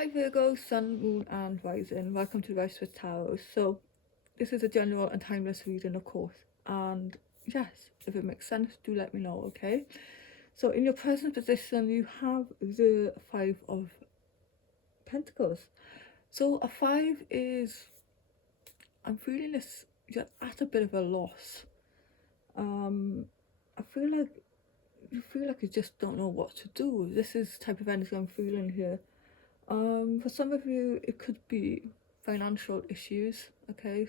Hi Virgo, Sun, Moon and Rising. Welcome to Rise with Tarot. So this is a general and timeless reading, of course. And yes, if it makes sense, do let me know, okay? So in your present position, you have the Five of Pentacles. So a five is, I'm feeling this, you're at a bit of a loss. I feel like you just don't know what to do. This is the type of energy I'm feeling here. For some of you, it could be financial issues, okay?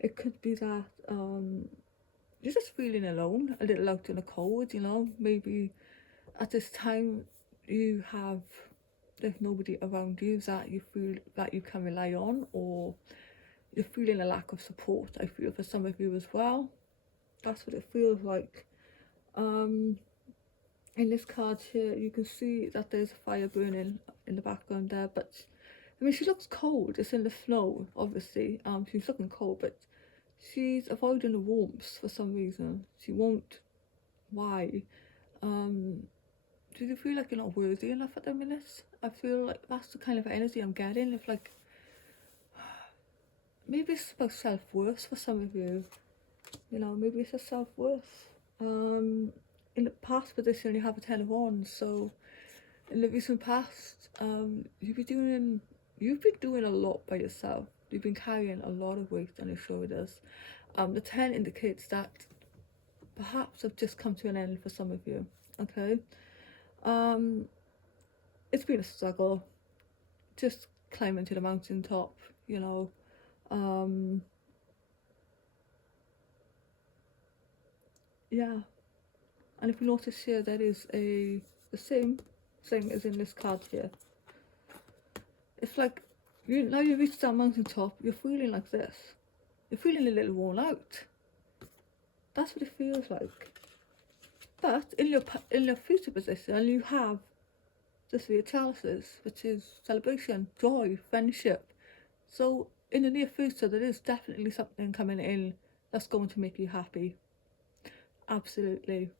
It could be that you're just feeling alone, a little out in the cold, you know? Maybe at this time there's nobody around you that you feel that you can rely on, or you're feeling a lack of support. I feel for some of you as well. That's what it feels like. In this card here, you can see that there's a fire burning in the background there, but I mean, she looks cold. It's in the snow, obviously. She's looking cold, but she's avoiding the warmth for some reason. She won't. Why? Do you feel like you're not worthy enough at the minute? I feel like that's the kind of energy I'm getting. If like, maybe it's about self-worth for some of you. You know, maybe it's a self-worth. In the past position, you have a 10 of wands, so in the recent past, you've been doing a lot by yourself. You've been carrying a lot of weight on your shoulders. The 10 indicates that perhaps have just come to an end for some of you. Okay, it's been a struggle, just climbing to the mountaintop. You know, yeah. And if you notice here, there is the same thing as in this card here. It's like now you reach that mountaintop, you're feeling like this. You're feeling a little worn out. That's what it feels like. But in your future position, you have the Three of Chalices, which is celebration, joy, friendship. So in the near future, there is definitely something coming in that's going to make you happy. Absolutely.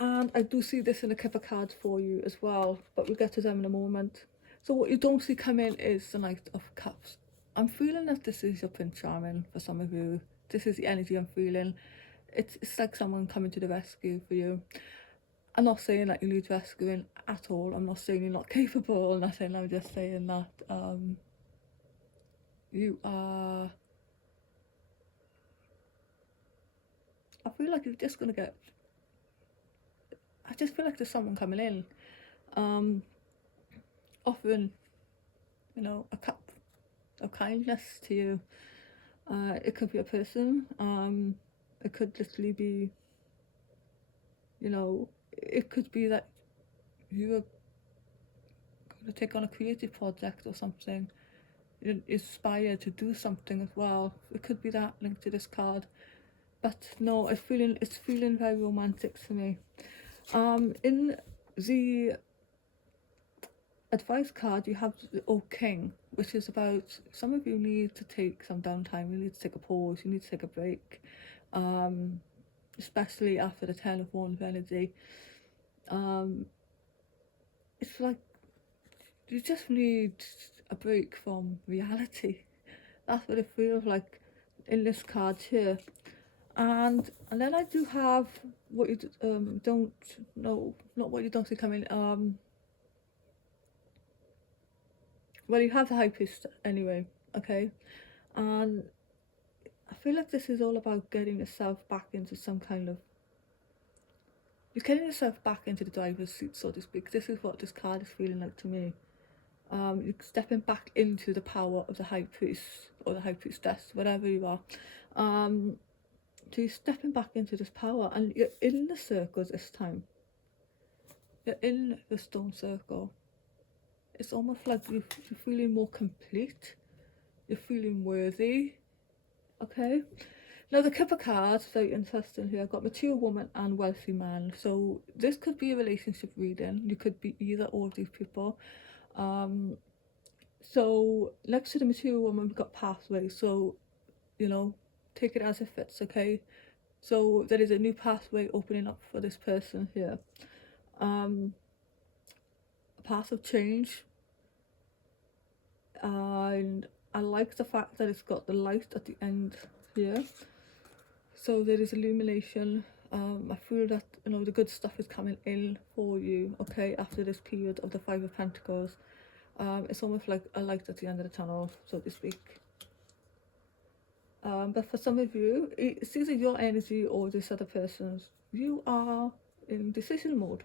And I do see this in a couple of cards for you as well, but we'll get to them in a moment. So what you don't see coming is the Knight of Cups. I'm feeling that this is your Prince Charming for some of you. This is the energy I'm feeling. It's like someone coming to the rescue for you. I'm not saying that you need rescuing at all. I'm not saying you're not capable or nothing. I'm just saying that you are. I feel like you're just gonna get. I just feel like there's someone coming in, offering, you know, a cup of kindness to you. It could be a person. It could literally be, you know, it could be that you are going to take on a creative project or something. You're inspired to do something as well. It could be that linked to this card. But no, it's feeling very romantic to me. In the advice card, you have the Oak King, which is about some of you need to take some downtime. You need to take a pause. You need to take a break, especially after the 10 of Wands energy. It's like you just need a break from reality. That's what it feels like in this card here. And then I do have what you don't know, not what you don't see coming. Well, you have the High Priest anyway, okay? And I feel like this is all about getting yourself back into some kind of. You're getting yourself back into the driver's seat, so to speak. This is what this card is feeling like to me. You're stepping back into the power of the High Priest or the High Priestess, whatever you are. So you're stepping back into this power, and you're in the circle this time. You're in the stone circle. It's almost like you're feeling more complete. You're feeling worthy. Okay. Now the Kipper card, very interesting here. I've got mature woman and wealthy man. So this could be a relationship reading. You could be either or of these people. So next to the mature woman, we've got pathway. So, you know, take it as it fits, okay? So there is a new pathway opening up for this person here. A path of change. and I like the fact that it's got the light at the end here, so there is illumination. I feel that, you know, the good stuff is coming in for you, okay, after this period of the Five of Pentacles. It's almost like a light at the end of the tunnel, so to speak. But for some of you, it's either your energy or this other person's. You are in decision mode.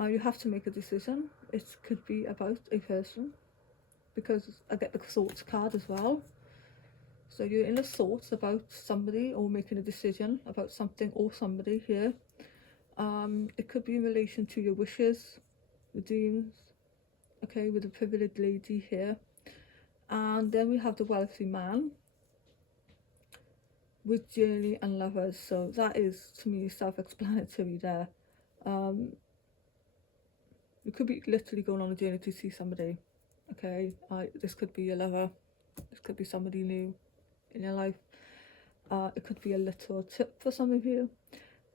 You have to make a decision. It could be about a person, because I get the thoughts card as well. So you're in the thoughts about somebody, or making a decision about something or somebody here. It could be in relation to your wishes, your dreams, okay, with the privileged lady here. And then we have the wealthy man with journey and lovers. So that is, to me, self-explanatory there. You could be literally going on a journey to see somebody, okay. This could be your lover, this could be somebody new in your life. It could be a little trip for some of you.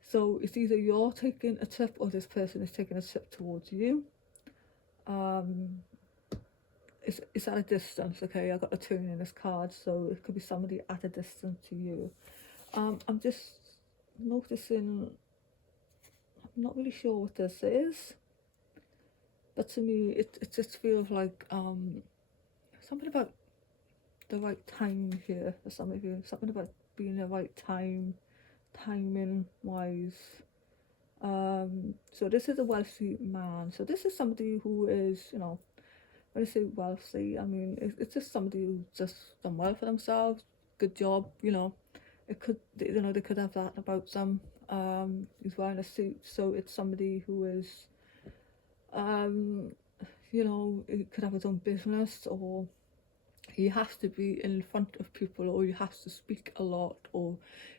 So it's either you're taking a trip or this person is taking a trip towards you. It's at a distance, okay. I got a turn in this card, so it could be somebody at a distance to you. I'm just noticing, I'm not really sure what this is, but to me it just feels like something about the right time here for some of you, something about being the right time, timing wise. So this is a wealthy man, so this is somebody who is, you know, when I say wealthy, I mean it's just somebody who's just done well for themselves, good job, you know. It could, you know, they could have that about them. He's wearing a suit, so it's somebody who is, you know, he could have his own business, or he has to be in front of people, or he has to speak a lot, or,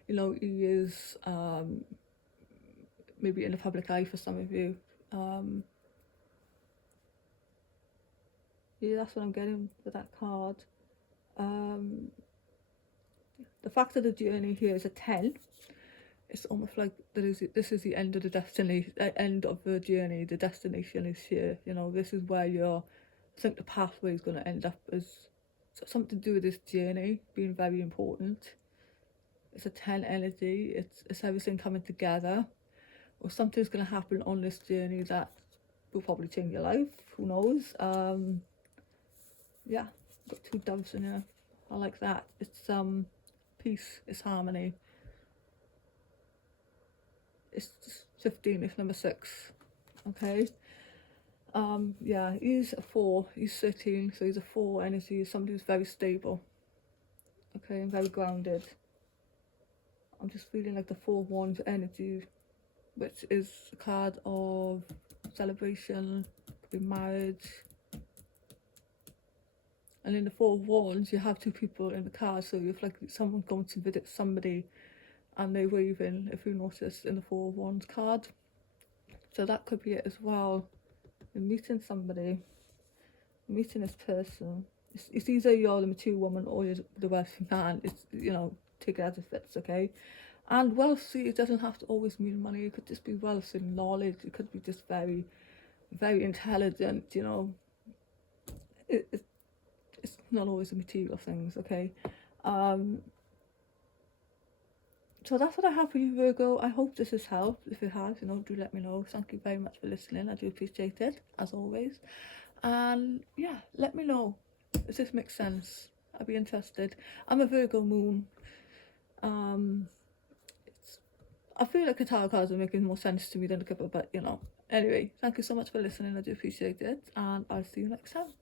you know, he is maybe in the public eye for some of you. Yeah, that's what I'm getting with that card. The fact that the journey here is a 10, it's almost like this is the end of the destiny, end of the journey. The destination is here, you know. This is where I think the pathway is going to end up as something to do with this journey being very important. It's a 10 energy. It's everything coming together, or something's going to happen on this journey that will probably change your life. Who knows? Yeah, got two doves in here. I like that. It's peace, it's harmony. It's 15, it's number 6. Okay. Yeah, he's a 4, he's 13, so he's a 4 energy, somebody who's very stable, okay, and very grounded. I'm just feeling like the 4 of Wands energy, which is a card of celebration, could be marriage. And in the 4 of Wands, you have 2 people in the card, so you're like someone going to visit somebody and they're waving, if you notice, in the 4 of Wands card. So that could be it as well. You're meeting somebody, meeting this person. It's either you're the mature woman or you're the wealthy man. It's, you know, take it as it fits, okay? And wealthy, it doesn't have to always mean money. It could just be wealth in knowledge. It could be just very, very intelligent, you know. It's not always the material things, okay? So that's what I have for you, Virgo. I hope this has helped. If it has, you know, do let me know. Thank you very much for listening. I do appreciate it, as always. And yeah, let me know if this makes sense. I'd be interested. I'm a Virgo moon. I feel like the tarot cards are making more sense to me than a couple, but you know. Anyway, thank you so much for listening. I do appreciate it, and I'll see you next time.